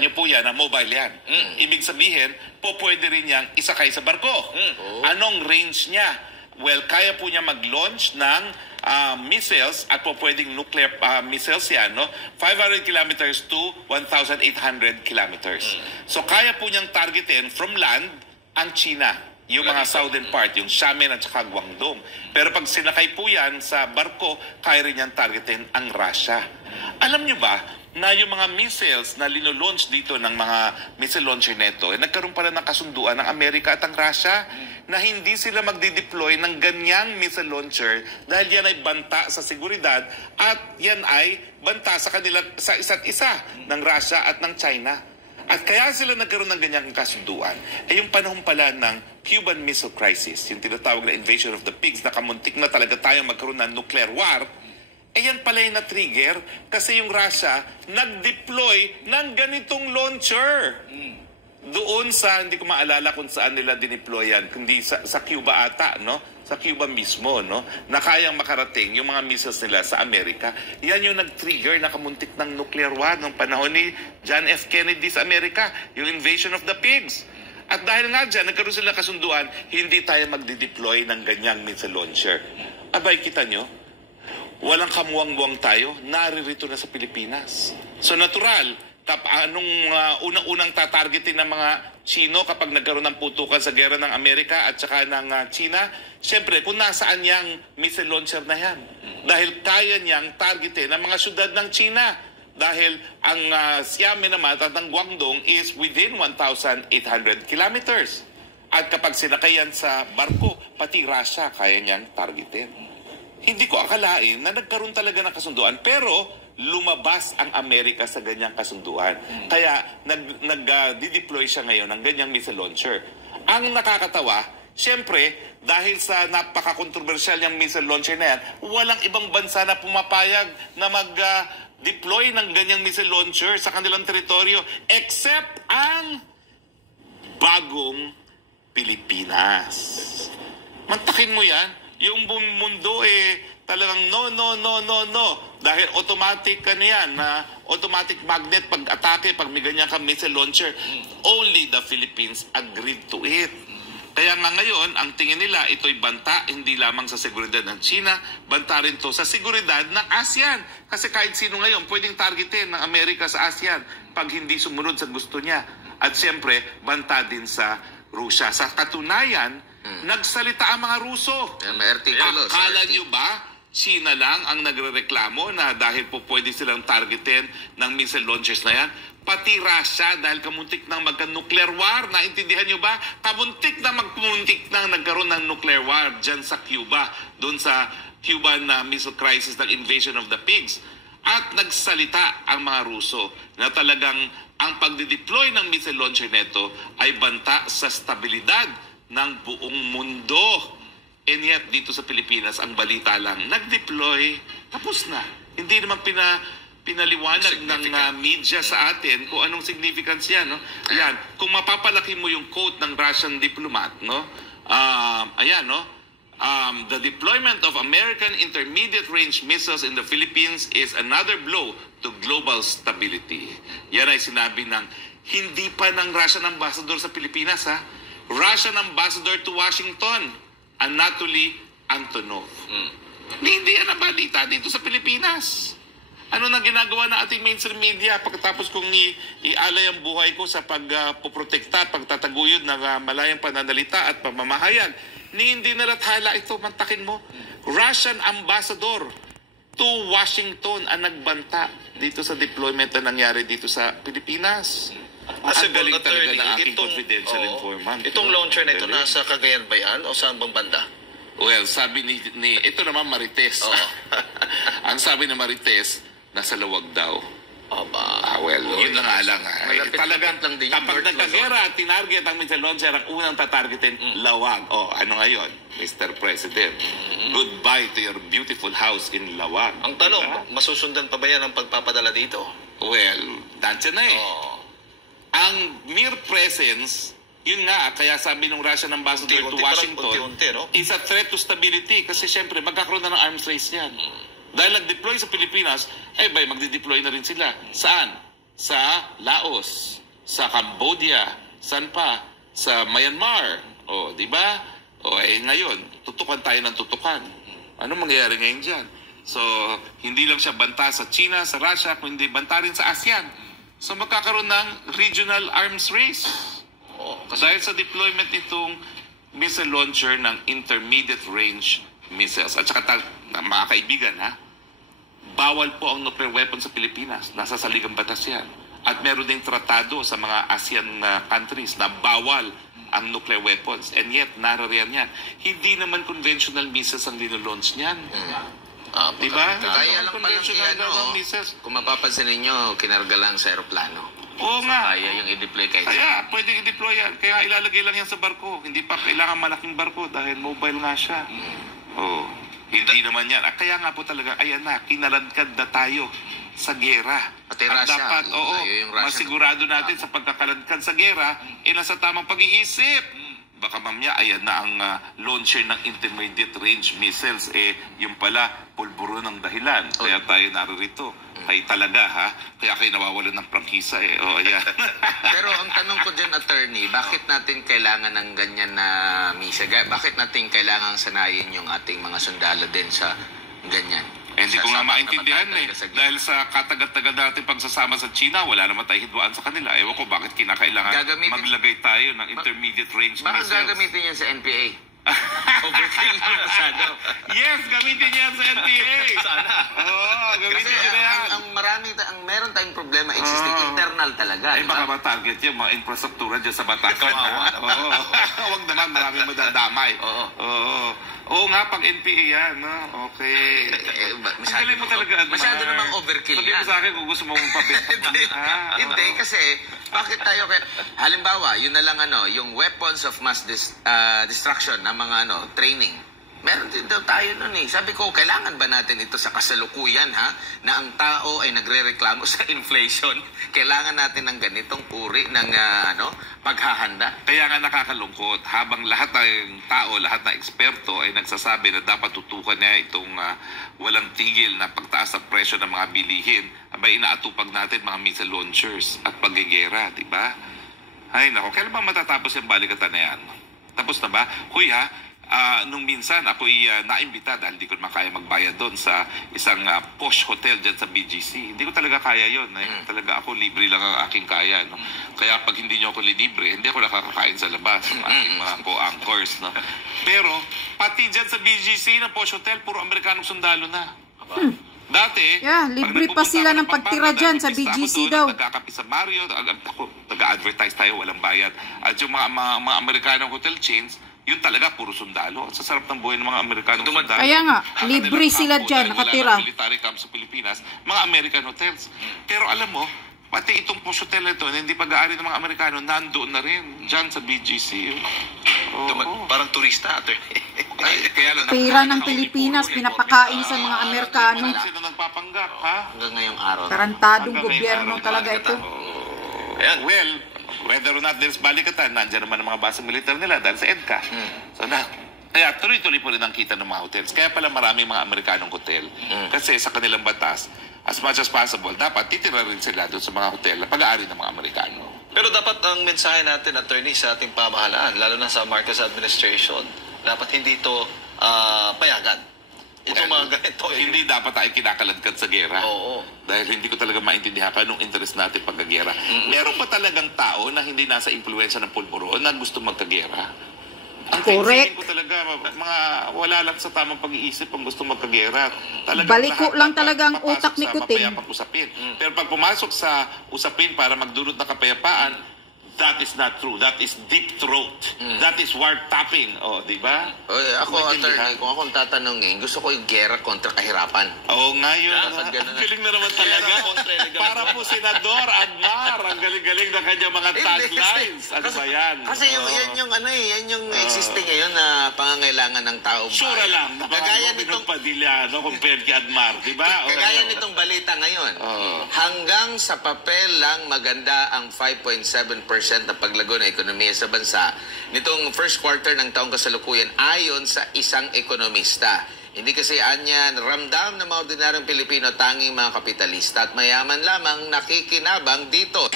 niyo po yan, mobile yan. Ibig sabihin, pwede rin niyang isakay sa barko. Anong range niya? Well, kaya po niya mag-launch ng missiles at pwedeng nuclear missiles yan, no? 500 kilometers to 1,800 kilometers. So, kaya po niyang targetin from land ang China. Yung mga southern part, yung Xiamen at saka Guangdong. Pero pag sinakay po yan sa barko, kaya rin yan targetin ang Russia. Alam nyo ba na yung mga missiles na linolaunch dito ng mga missile launcher neto, nagkaroon pala ng kasunduan ng Amerika at ang Russia na hindi sila magdi-deploy ng ganyang missile launcher dahil yan ay banta sa seguridad at yan ay banta sa kanila sa isa't isa ng Russia at ng China. At kaya sila nagkaroon ng ganyang kasunduan. Yung panahon pala ng Cuban Missile Crisis, yung tinatawag na invasion of the pigs, na kamuntik na talaga tayong magkaroon ng nuclear war, yan pala yung na-trigger kasi yung Russia nag-deploy ng ganitong launcher. Doon sa, hindi ko maalala kung saan nila dineploy yan, kundi sa Cuba ata, no? Sa Cuba mismo, no? Na kayang makarating yung mga missiles nila sa Amerika. Yan yung nag-trigger na kamuntik ng nuclear war ng panahon ni John F. Kennedy sa Amerika, yung invasion of the pigs. At dahil nga dyan, nagkaroon sila kasunduan, hindi tayo magdi-deploy ng ganyang missile launcher. Abay, kita nyo, walang kamuwang-buwang tayo, naririto na sa Pilipinas. So natural, anong unang-unang tatargetin ng mga Chino kapag nagkaroon ng putukan sa gera ng Amerika at saka ng China? Siyempre, kung nasaan yang missile launcher na yan. Dahil kaya niyang targetin ang mga syudad ng China. Dahil ang Xiamen naman at ang Guangdong is within 1,800 kilometers. At kapag sinakayan sa barko, pati Russia kaya niyang targetin. Hindi ko akalain na nagkaroon talaga ng kasunduan. Pero lumabas ang Amerika sa ganyang kasunduan. Kaya nag-deploy siya ngayon ng ganyang missile launcher. Ang nakakatawa, siyempre, dahil sa napaka-controversial yung missile launcher na yan, walang ibang bansa na pumapayag na mag-deploy ng ganyang missile launcher sa kanilang teritoryo except ang bagong Pilipinas. Mantakin mo yan, yung buong mundo talagang no. Dahil automatic yan, automatic magnet pag-atake, pag may ganyan ka missile launcher. Only the Philippines agreed to it. Kaya nga ngayon, ang tingin nila, ito'y banta hindi lamang sa seguridad ng China, banta rin to sa seguridad ng ASEAN. Kasi kahit sino ngayon, pwedeng targetin ng Amerika sa ASEAN pag hindi sumunod sa gusto niya. At siyempre, banta din sa Russia. Sa katunayan, nagsalita ang mga Ruso. Akala nyo ba China lang ang nagrereklamo na dahil po pwede silang targetin ng missile launchers na yan? Pati Russia, dahil kamuntik nang magka-nuclear war. Naintindihan nyo ba? Kamuntik na nagkaroon ng nuclear war dyan sa Cuba. Doon sa Cuban Missile Crisis ng invasion of the pigs. At nagsalita ang mga Ruso na talagang ang pagdideploy ng missile launcher neto ay banta sa stabilidad ng buong mundo. And yet, dito sa Pilipinas, ang balita lang, nag-deploy, tapos na. Hindi naman pinaliwanag ng media sa atin kung anong significance yan. No? Ayan, kung mapapalaki mo yung quote ng Russian diplomat, no? Ayan, no? The deployment of American intermediate-range missiles in the Philippines is another blow to global stability. Yan ay sinabi ng hindi pa ng Russian ambassador sa Pilipinas, ha? Russian ambassador to Washington, Anatoly Antonov. Hindi yan ang balita dito sa Pilipinas. Ano na ginagawa ng ating mainstream media pagkatapos kong ialay ang buhay ko sa pagpoprotekta at pagtataguyod ng malayang pananalita at pamamahayag. Hindi nalathala ito, mantakin mo. Russian ambassador to Washington ang nagbanta dito sa deployment na nangyari dito sa Pilipinas. Ang galing talaga ng aking confidential informant. Itong launcher na ito, nasa Cagayan ba yan o saan bang banda? Well, sabi ni ito naman Marites. Ang sabi ni Marites, nasa Lawag daw. Well, yun na nga lang. Talagang kapag nagkagera at tinarget ang missile launcher, ang unang tatargetin, Lawag. Ano ngayon, Mr. President? Goodbye to your beautiful house in Lawag. Ang tanong, masusundan pa ba yan ang pagpapadala dito? Well, dansya na Ang mere presence, yun nga, kaya sabi ng Russian ambassador to Washington, is a threat to stability kasi syempre magkakaroon na ng arms race yan. Dahil nag-deploy sa Pilipinas, magdi-deploy na rin sila. Saan? sa Laos, sa Cambodia, saan pa? Sa Myanmar. O, di ba? O, ngayon, tutukan tayo ng tutukan. Ano mangyayari ngayon dyan? So, hindi lang siya banta sa China, sa Russia, kundi banta rin sa ASEAN. So, magkakaroon ng regional arms race. Dahil sa deployment nitong missile launcher ng intermediate range missiles. At saka, mga kaibigan, bawal po ang nuclear weapon sa Pilipinas. Nasa saligang batas yan. At meron ding tratado sa mga ASEAN countries na bawal ang nuclear weapons. And yet, narariyan yan. Hindi naman conventional missiles ang linulaunch niyan. Diba? Kaya lang conventional palang missiles. kung mapapansin ninyo, kinarga lang sa aeroplano. Oo nga. Kaya yung i-deploy kayo. Kaya, pwedeng i-deploy yan. Kaya ilalagay lang yan sa barko. Hindi pa kailangan malaking barko dahil mobile nga siya. Hindi naman yan. Kaya nga po talaga, ayan na, kinaladkad na tayo sa gera. Pati At Russia, dapat, yung Russia, masigurado natin sa pagkakaladkad sa gera, nasa tamang pag-iisip. Baka mamaya, ayan na ang launcher ng intermediate range missiles. Yung pala, pulburo ng dahilan. Kaya tayo naririto. Kayo talaga, Kaya kayo nawawalan ng prangkisa, ayan. Pero ang tanong ko dyan, attorney, bakit natin kailangan ng ganyan na misa? Bakit natin kailangan sanayin yung ating mga sundalo din sa ganyan? Hindi ko nga maintindihan Dahil sa katagal-tagal natin pagsasama sa China, wala naman tayo hidwaan sa kanila. Ewan ko bakit kinakailangan maglagay tayo ng intermediate range missiles. Bakit gagamitin yan sa NPA? Overkill na masyado. Yes, gamitin yan sa NPA. Sana. Gamitin nyo na yan. Meron tayong problema existing internal talaga. Baka ma-target yung mga infrastruktura dyan sa Batacan. Huwag naman, maraming madadamay. Oo nga, pag NPA yan. Okay. Galing mo talaga. Masyado namang overkill yan. Sabi mo sa akin kung gusto mo magpapit. Hindi, kasi bakit tayo halimbawa, yun na lang yung weapons of mass destruction ng mga training. Meron din daw tayo nun Sabi ko, kailangan ba natin ito sa kasalukuyan na ang tao ay nagre-reklamo sa inflation? Kailangan natin ng ganitong uri ng paghahanda? Kaya nga nakakalungkot, habang lahat ng tao, lahat ng eksperto ay nagsasabi na dapat tutukan niya itong walang tigil na pagtaas ng presyo ng mga bilihin, abay inaatupag natin mga missile launchers at paggigera, di ba? Ay nako, kailan ba matatapos yung balikatan na yan? Tapos na ba? Huy nung minsan ako'y naimbita dahil hindi ko naman kaya magbayad doon sa isang posh hotel dyan sa BGC. Hindi ko talaga kaya yun. Talaga ako, libre lang ang aking kaya. Kaya pag hindi nyo ako libre, hindi ako nakakakain sa labas ng aking mga co-anchors. Pero, pati dyan sa BGC na posh hotel, puro Amerikanong sundalo na. Dati, libre pa sila ng pagtira dyan sa BGC daw. Nagkakapi sa Mario, nag-advertise tayo, walang bayad. At yung mga Amerikanong hotel chains, yun talaga, puro sundalo. At sa sarap ng buhay ng mga Amerikanong sundalo. Kaya nga, libre sila dyan, nakatira. Wala military camp sa Pilipinas, mga American hotels. Pero alam mo, pati itong posh hotel na ito, hindi pag-aari ng mga Amerikano, nandoon na rin, dyan sa BGC. Parang turista, Kaya lang, pera ng Pilipinas, pinapakain sa mga Amerikano. Sino nagpapanggap, Hanggang ngayong araw. Tarantadong gobyerno talaga ito. Well, whether or not there's balikatan, nandiyan naman ang mga basang militar nila dahil sa EDCA. So kaya tuloy-tuloy po rin ang kita ng mga hotels. Kaya pala maraming mga Amerikanong hotel. Kasi sa kanilang batas, as much as possible, dapat titira rin sila doon sa mga hotel na pag-aari ng mga Amerikano. Pero dapat ang mensahe natin, attorney, sa ating pamahalaan, lalo na sa Marcos administration, dapat hindi ito payagan. Itong mga ganito. Hindi dapat tayo kinakaladkad sa gera. Dahil hindi ko talaga maintindihan anong interest natin pagkagera. Meron pa talagang tao na hindi nasa impluensya ng pulburo na gusto magkagera? Ang feeling ko talaga, mga wala lang sa tamang pag-iisip ang gusto magkagera. Baliko lang talaga ang utak ni Kuting. Usapin. Pero pag pumasok sa usapin para magdulot ng kapayapaan, that is not true. That is deep throat. That is wire-tapping. Di ba? Ako, attorney, kung akong tatanungin, gusto ko yung gera kontra kahirapan. Oo nga yun. Ang galing na naman talaga. Para po Senador Agmar. Ang galing galing na kanya mga Hindi, taglines. Ano ba yan? Kasi yan yung yan yung existing ngayon na pangangailangan ng taong Sure bayan. lang. Kagaya Nitong nitong Padilla, no, compared kay Admar, di ba? Kagaya nitong balita ngayon, hanggang sa papel lang maganda ang 5.7% na paglago ng ekonomiya sa bansa nitong first quarter ng taong kasalukuyan ayon sa isang ekonomista. Hindi kasi anyan ramdam ng mga ordinaryong Pilipino tanging mga kapitalista at mayaman lamang nakikinabang dito.